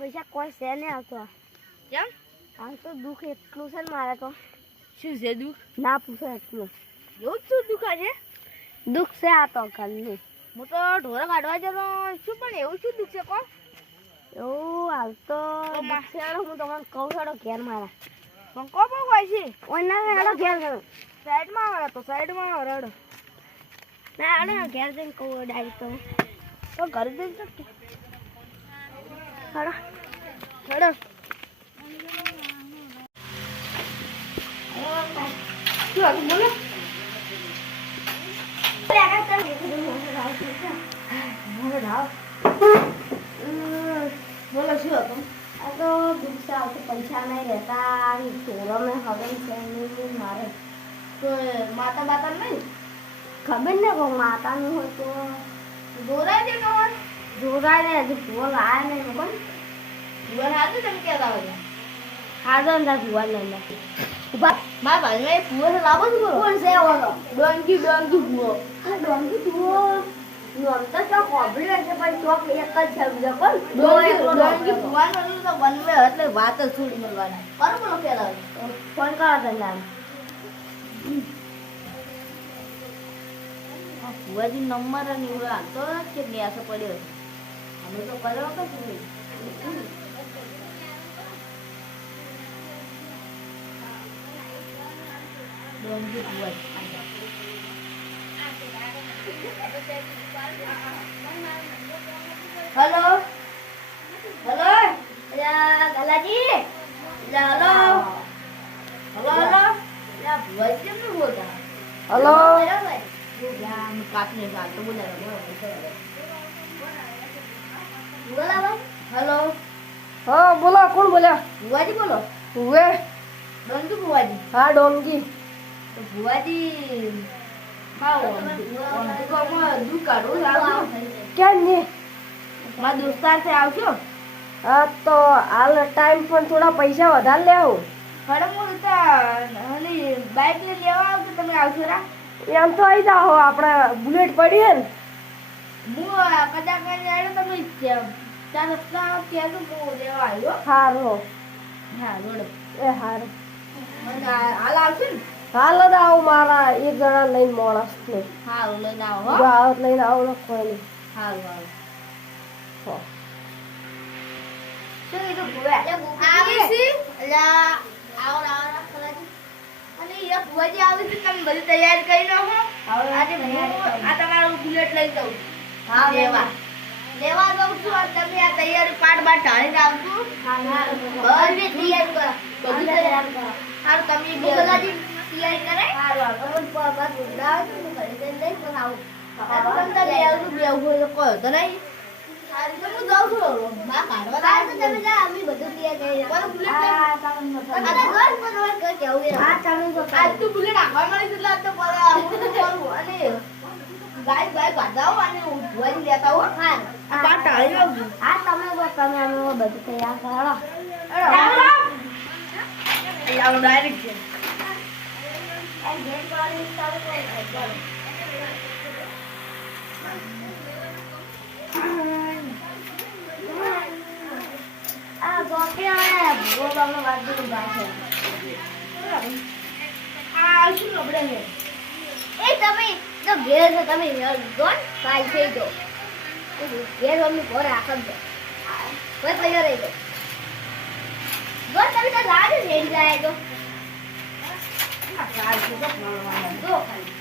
પૈસા કોઈ છે ને આવતો કેમ હાલ તો દુઃખ એટલું છે ને મારે તો શું છે દુઃખ ના પૂછો એટલું એવું શું દુઃખ છે દુઃખ છે આ તો કાલનું હું તો ઢોરા કાઢવા જતો શું પણ એવું શું દુઃખ છે કોણ એવું હાલ તો દુઃખ છે હું તમને કહું છોડો ઘેર મારા પણ કો પણ હોય છે ઓના હેડો ઘેર સાઈડમાં આવે તો સાઈડમાં આવે રડો ના આડે ઘેર જઈને કહું ડાયરેક્ટ તો ઘરે જઈને તો હેડો હેડો શું હતું બોલો બોલો શું હતું આ તો દુઃખ આવતું પૈસા નહીં રહેતા ચોરો મેં ખબર છે મારે તો માતા બાતા નહીં ખબર ને કહું માતાનું હોય તો જોરાય છે ને જોરાય ને હજુ ભૂવો લાયા નહીં ખબર ભૂવા હાથું તમે કહેતા હોય હાજો અંદર ભૂવા ને અંદર ઉભા મારા ભાઈ મેં ભૂવો લાવો જ બોલો કોણ છે ઓલો ડોંગી ભૂવો ડોંગી ભૂવો નોમ તો તો કોબળી છે પણ ચોક એક જ છે બીજો કોણ ડોંગી ભૂવાનો તો વનવે એટલે વાત જ છોડી મળવાના પર બોલો કેલા ફોન કરો તને ભૂવાજી નંબર અને એવું તો કે ન્યાસો પડ્યો અમે તો કર્યો કશું ડોંગી ભૂવાજી હેલો હેલો ગલાજી હેલો હેલો હેલો ભૂવાજી કેમ ન બોલતા હેલો કાપને તો બોલાવો હેલો હા બોલો કોણ બોલ્યા ભુવાજી બોલો ભુવે ડોંગી ભુવાજી હા ડોંગી તો ભુવાજી દૂધ કાઢું કેમ નહીં મારા દોસ્તાર છે આવશો હા તો હાલ ટાઈમ પણ થોડા પૈસા વધારે લેવો હડે હું બાઇક લેવા આવજો તમે આવશો રા એમ તો આવી જાઓ આપણે બુલેટ પડી હે ને હું કદાચ તમે ચાર રસ્તા ત્યાં તો લેવા આવ્યો હારો હા રોડ એ હારો હાલ આવશે ને હાલ જ આવો મારા એક જણા લઈને માણસ ને હારું લઈને આવો હો લઈને આવો ને કોઈ નહીં હારું હારું શું કીધું ભૂવે આવી છે અલ્યા આવો આવો ખલાજી અને એ ભુવાજી આવી છે તમે બધી તૈયારી કરી નાખો આજે આ તમારું બુલેટ લઈ જાઉં હા લેવા જાઉં છું અને તમે આ તૈયારી પાટ બાટ ઢાળીને આવજો બધી તૈયારી કરો બધું તૈયારી કરો હારું તમે ભુવાજી તૈયારી કરે હારું હારું પર બુડાવ છું ઘરે જઈને લઈ પણ આવું તમને લઈ આવજો બેવું હોય તો કહો તો નહીં હારું તો હું જાઉં છું માં કાઢવા હા તો તમે જા અમે બધું તૈયાર કરી બોલો બુલેટ હા તમે કેવું હા તમે આજ તો બુલેટ આખવા મળી એટલે તો હું કરું અને ગાય કાઢાઓ અને ભુવાજી લેતા હો હા આ પાટ ટાળી આવજો હા તમે અમે બધું તૈયાર કરો આવો ડાયરેક્ટ છે આ ગેટ વાળી ચાલુ કરો આ ગોપી આયા ભૂવો બાબનો વાદુ બાશે આ શું નબળે છે એ તમે તો ઘેર છે તમે ગોન કાઈ થઈ દો ઘેર અમને ઘર આખમ દે કોઈ પૈસા રહી દો ગોન તમે તો રાજ છે જાય તો આ કાલ છે તો મળવાનો જો ખાલી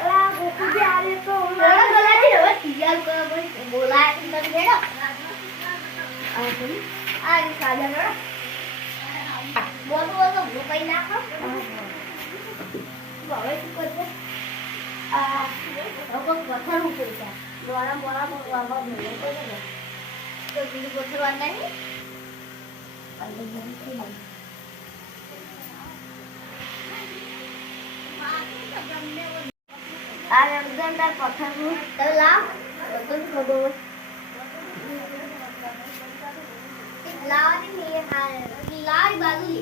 અલા ગોપી જે આવે તો બોલાજી હવે તૈયાર કરો બોલાય તમે હેડો આ કાલે નો બોલો હું કઈ નાખો હવે શું કરશે આ પથ્થર ઉપર છે દ્વારા બોલા બોલવા ભેગો કરે ને તો બીજું પથ્થર વાળા નહીં આ રમજાનદાર પથ્થરનું તો લાવ બધું ખબર લાવવાની નહીં હા લાવ બાજુ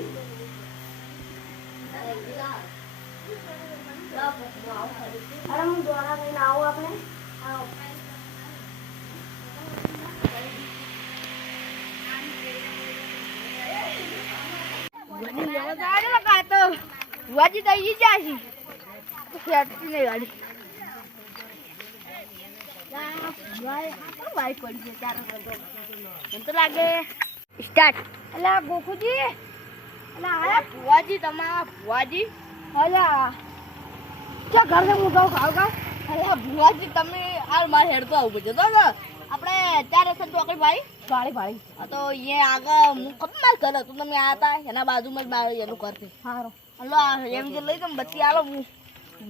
અરે હું દ્વારા લઈને આવું આપણે વાજી દઈ જાશી ખેતી નહીં ગાડી પડી છે ચાર મને તો લાગે સ્ટાર્ટ અલા ગોખુજી અલા આયા ભુવાજી તમારા ભુવાજી અલા ક્યાં ઘર से હું જાઉં ખાવ અલા ભુવાજી તમે આ માર હેડ તો આવું બજો તો આપણે ચાર રસન તો આગળ ભાઈ ભાળી આ તો અહીંયા આગળ હું ખબર માર ઘર હતું તમે આયા હતા એના બાજુમાં જ મારું એનું ઘર છે સારો હલો એમ જે લઈ તમે બત્તી આલો હું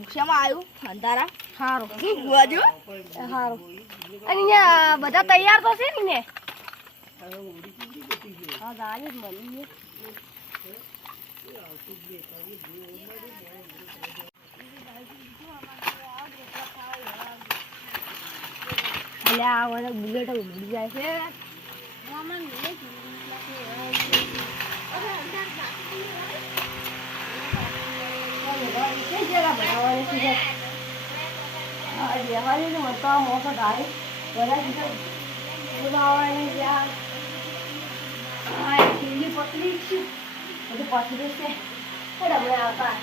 શેમાં આવ્યું અંધારા સારું શું ભુવાજી સારું અને અહીંયા બધા તૈયાર તો છે ને હા ગાડી જ મળી આ વાળા બુલેટ ઉડી જાય છે પતલી છે બધું પતલી છે આવતા